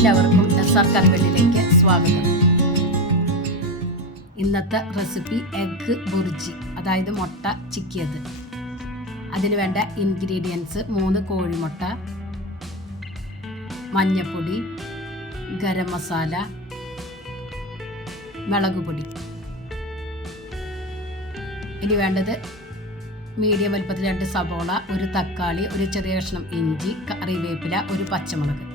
എല്ലാവർക്കും SR കറികളിലേക്ക് സ്വാഗതം. ഇന്നത്തെ റെസിപ്പി എഗ്ഗ് ബുർജി, അതായത് മുട്ട ചിക്കിയത്. അതിന് വേണ്ട ഇൻഗ്രീഡിയൻസ് 3 കോഴിമുട്ട, മഞ്ഞൾപ്പൊടി, ഗരം മസാല, മുളക് പൊടി. ഇനി വേണ്ടത് മീഡിയം വലുപ്പത്തിൽ 2 സവോള, 1 തക്കാളി, ഒരു ചെറിയ കഷ്ണം ഇഞ്ചി, കറിവേപ്പില, ഒരു പച്ചമുളക്.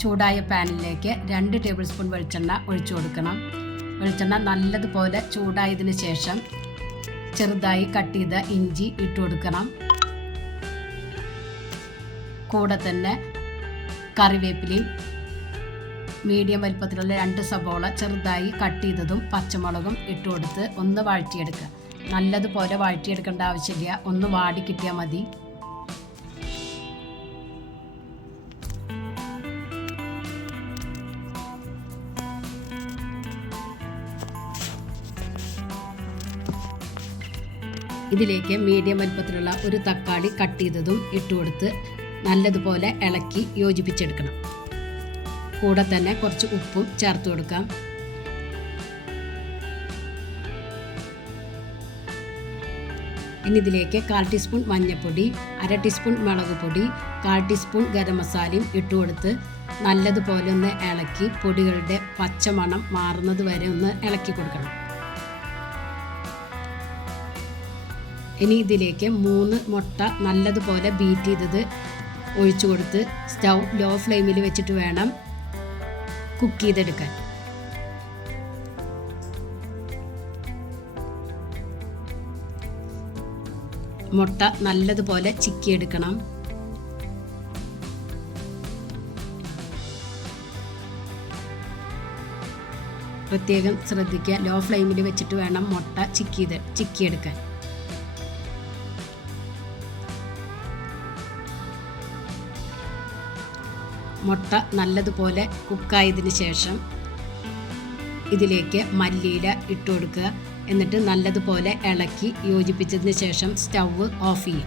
ചൂടായ പാനിലേക്ക് 2 ടേബിൾ സ്പൂൺ വെളിച്ചെണ്ണ ഒഴിച്ചു കൊടുക്കണം. വെളിച്ചെണ്ണ നല്ലതുപോലെ ചൂടായതിനു ശേഷം ചെറുതായി കട്ട് ചെയ്ത ഇഞ്ചി ഇട്ട് കൊടുക്കണം. കൂടെ തന്നെ കറിവേപ്പിലയും മീഡിയം വലുപ്പത്തിലുള്ള 2 സവോള ചെറുതായി കട്ട് ചെയ്തതും പച്ചമുളകും ഇട്ട് കൊടുത്ത് ഒന്ന് വഴറ്റിയെടുക്കുക. നല്ലതുപോലെ വഴറ്റിയെടുക്കേണ്ട ആവശ്യമില്ല, ഒന്ന് വാടി കിട്ടിയാൽ മതി. ഇതിലേക്ക് മീഡിയം വലുപ്പത്തിലുള്ള 1 തക്കാളി കട്ട് ചെയ്തതും ഇട്ട് കൊടുത്ത് നല്ലതുപോലെ ഇളക്കി യോജിപ്പിച്ചെടുക്കണം. കൂടെ തന്നെ കുറച്ച് ഉപ്പും ചേർത്ത് കൊടുക്കാം. ഇനി ഇതിലേക്ക് 1/4 ടീസ്പൂൺ മഞ്ഞൾപ്പൊടി, 1/2 ടീസ്പൂൺ മുളക് പൊടി, 1/4 ടീസ്പൂൺ ഗരം മസാലയും ഇട്ട് കൊടുത്ത് നല്ലതുപോലെ ഒന്ന് ഇളക്കി പൊടികളുടെ പച്ചമണം മാറുന്നത് വരെ ഒന്ന് ഇളക്കി കൊടുക്കണം. ഇനി ഇതിലേക്ക് 3 മുട്ട നല്ലതുപോലെ ബീറ്റ് ചെയ്തത് ഒഴിച്ചു കൊടുത്ത് സ്റ്റൗ ലോ ഫ്ലെയിമിൽ വെച്ചിട്ട് വേണം കുക്ക് ചെയ്തെടുക്കാൻ. മുട്ട നല്ലതുപോലെ ചിക്കിയെടുക്കണം. പ്രത്യേകം ശ്രദ്ധിക്കുക, ലോ ഫ്ലെയിമിൽ വെച്ചിട്ട് വേണം മുട്ട ചിക്കിയെടുക്കാൻ. മുട്ട നല്ലതുപോലെ കുക്കായതിന് ശേഷം ഇതിലേക്ക് മല്ലിയില ഇട്ട് കൊടുക്കുക. എന്നിട്ട് നല്ലതുപോലെ ഇളക്കി യോജിപ്പിച്ചതിന് ശേഷം സ്റ്റൗവ് ഓഫ് ചെയ്യും.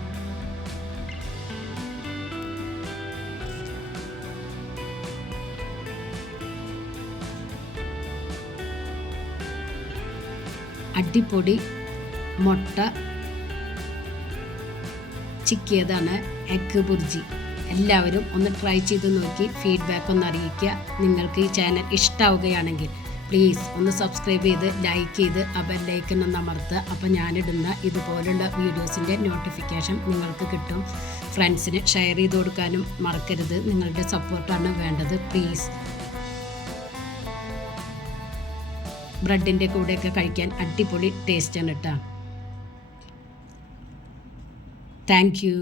അടിപൊളി മുട്ട ചിക്കിയതാണ് എഗ്ഗ് ബുർജി. എല്ലാവരും ഒന്ന് ട്രൈ ചെയ്ത് നോക്കി ഫീഡ്ബാക്ക് ഒന്ന് അറിയിക്കുക. നിങ്ങൾക്ക് ഈ ചാനൽ ഇഷ്ടമാവുകയാണെങ്കിൽ പ്ലീസ് ഒന്ന് സബ്സ്ക്രൈബ് ചെയ്ത് ലൈക്ക് ചെയ്ത് ആ ബെല്ലൈക്കൺ ഒന്ന് അമർത്തുക. അപ്പോൾ ഞാനിടുന്ന ഇതുപോലുള്ള വീഡിയോസിൻ്റെ നോട്ടിഫിക്കേഷൻ നിങ്ങൾക്ക് കിട്ടും. ഫ്രണ്ട്സിന് ഷെയർ ചെയ്ത് കൊടുക്കാനും മറക്കരുത്. നിങ്ങളുടെ സപ്പോർട്ടാണ് വേണ്ടത്. പ്ലീസ്. ബ്രെഡിൻ്റെ കൂടെയൊക്കെ കഴിക്കാൻ അടിപൊളി ടേസ്റ്റാണ് കേട്ടോ. Thank you.